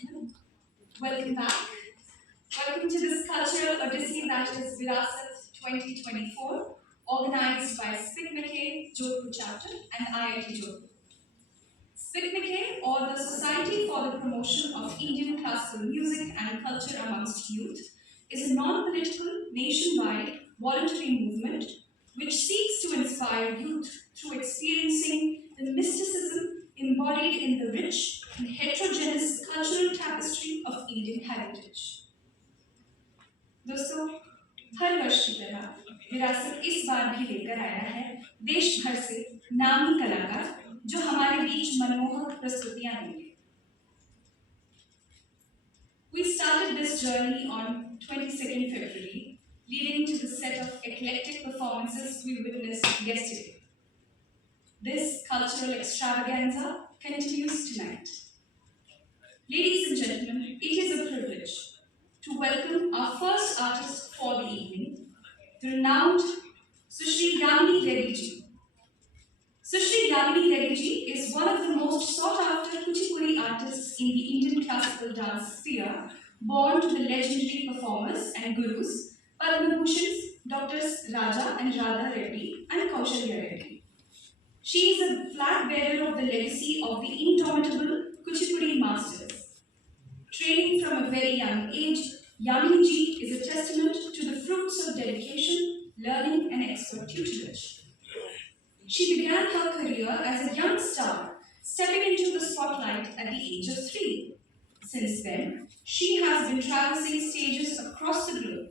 gentlemen, welcome back. Welcome to this cultural odyssey that is Virasat 2024, organized by SPIC Jodhpur chapter and IIT Jodhpur. SPIC or the Society for the Promotion of Indian Classical Music and Culture Amongst Youth, is a non-political, nationwide voluntary movement which seeks to inspire youth through experiencing the mysticism embodied in the rich and heterogeneous cultural tapestry of Indian heritage. दोस्तों, हर वर्ष की तरह विरासत इस बार भी लेकर आया है देश भर से नामी कलाकार जो हमारे बीच मनमोहक प्रस्तुतियां देंगे। We started this journey on 22nd February, leading to the set of eclectic performances we witnessed yesterday. This cultural extravaganza continues tonight. Ladies and gentlemen, it is a privilege to welcome our first artist for the evening, the renowned Sushri Yamini Reddy ji. Sushri Yamini Reddy ji is one of the most sought-after Kuchipudi artists in the Indian classical dance sphere, born to the legendary performers and gurus Padma Bhushans Drs. Raja and Radha Reddy and Kaushalya Reddy. She is a flag bearer of the legacy of the indomitable Kuchipudi masters. Training from a very young age, Yamini ji is a testament to the fruits of dedication, learning, and expert tutelage. She began her career as a young star, stepping into the spotlight at the age of 3. Since then, she has been traversing stages across the globe.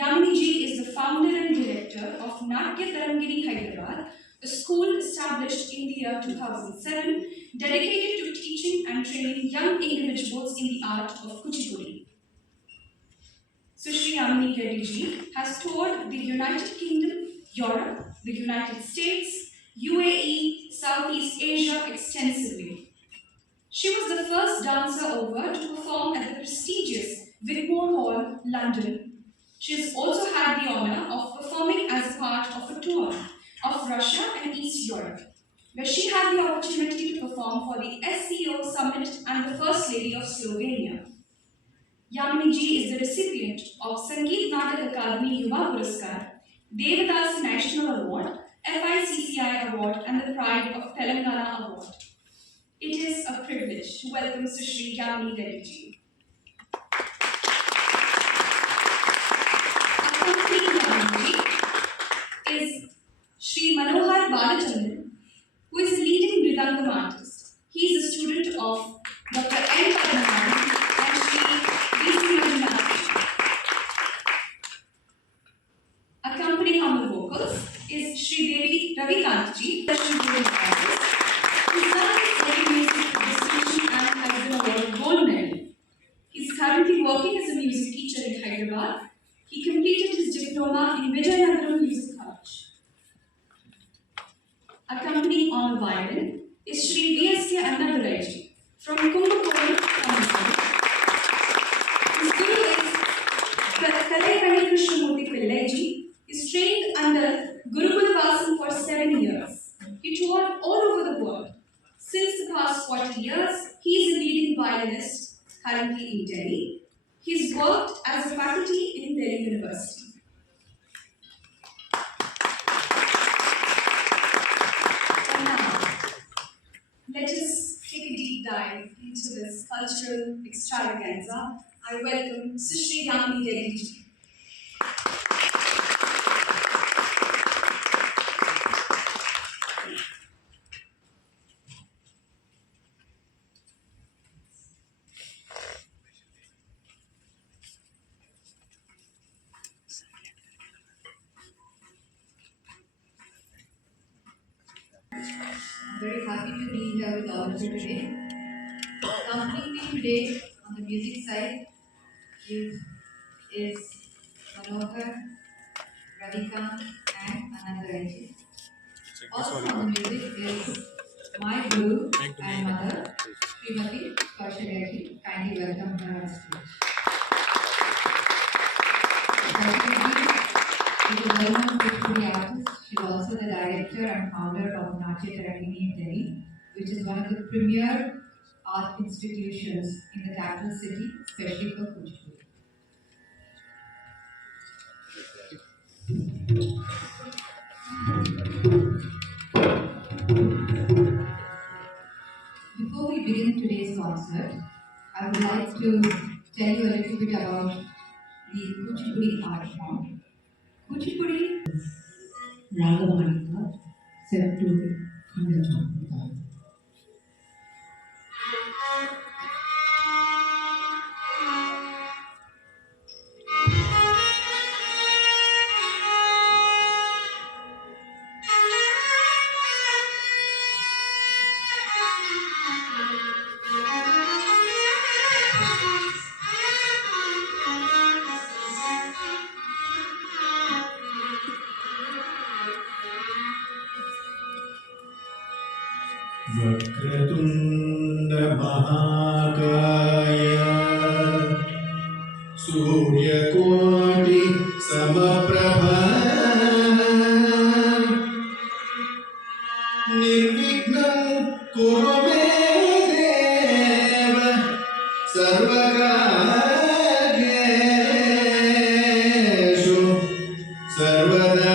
Yamini ji is the founder and director of Natya Tarangini Hyderabad, a school established in the year 2007, dedicated to teaching and training young individuals in the art of Kuchipudi. Sushri Yamini Reddy ji has toured the United Kingdom, Europe, the United States, UAE, Southeast Asia extensively. She was the first dancer over to perform at the prestigious Wigmore Hall, London. She has also had the honor of performing as a part of a tour of Russia and East Europe, where she had the opportunity to perform for the SCO Summit and the First Lady of Slovenia. Yamini ji is the recipient of Sangeet Natak Akademi Yuva Puraskar, Devadasi National Award, FICCI Award, and the Pride of Telangana Award. It is a privilege to welcome Sushri Yamini Reddy ji. Accompanying Yamini ji is Shri Manohar Balachandran, who is a leading Mridangam artist. He is a student of Dr. N. Padmanabhan and Shri V.C. Manjunath. Accompanying on the vocals is Shri Devi Ravikant ji, the student artist, whose son is Heavy Music Distinction and has been awarded Gold Medal. He is currently working as a music teacher in Hyderabad. He completed his diploma in Vijayanagaram Music College. Accompanying on the violin is Shri V.S.K. Annadurai ji from Kumbakonam, Tamil Nadu. His guru is Kalai Krishnamurthy Pillai ji. Is trained under Gurukula Vasan for 7 years. He toured all over the world. Since the past 40 years, he is a leading violinist, currently in Delhi. He has worked as a faculty in Delhi University. And now, let us take a deep dive into this cultural extravaganza. I welcome Sushri Yamini Reddy ji. I'm very happy to be here with all of you today. Accompanying me today on the music side is Manohar, Ravikant, and Anandarai ji. Also on the music is my guru and mother, Srimati Kaushalya ji. Kindly welcome her on stage. She is a well-known Kuchipudi artist. She is also the director and founder of Natya Tarangini in Delhi, which is one of the premier art institutions in the capital city, especially for Kuchipudi. Before we begin today's concert, I would like to tell you a little bit about the Kuchipudi art form. Kuchipudi Ragamanika, set to Khandacham. वक्रतुण्ड महाकाय सूर्यकोटि समप्रभा निर्विघ्नं कुरु मे देव सर्वकार्येषु सर्वदा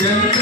Thank you.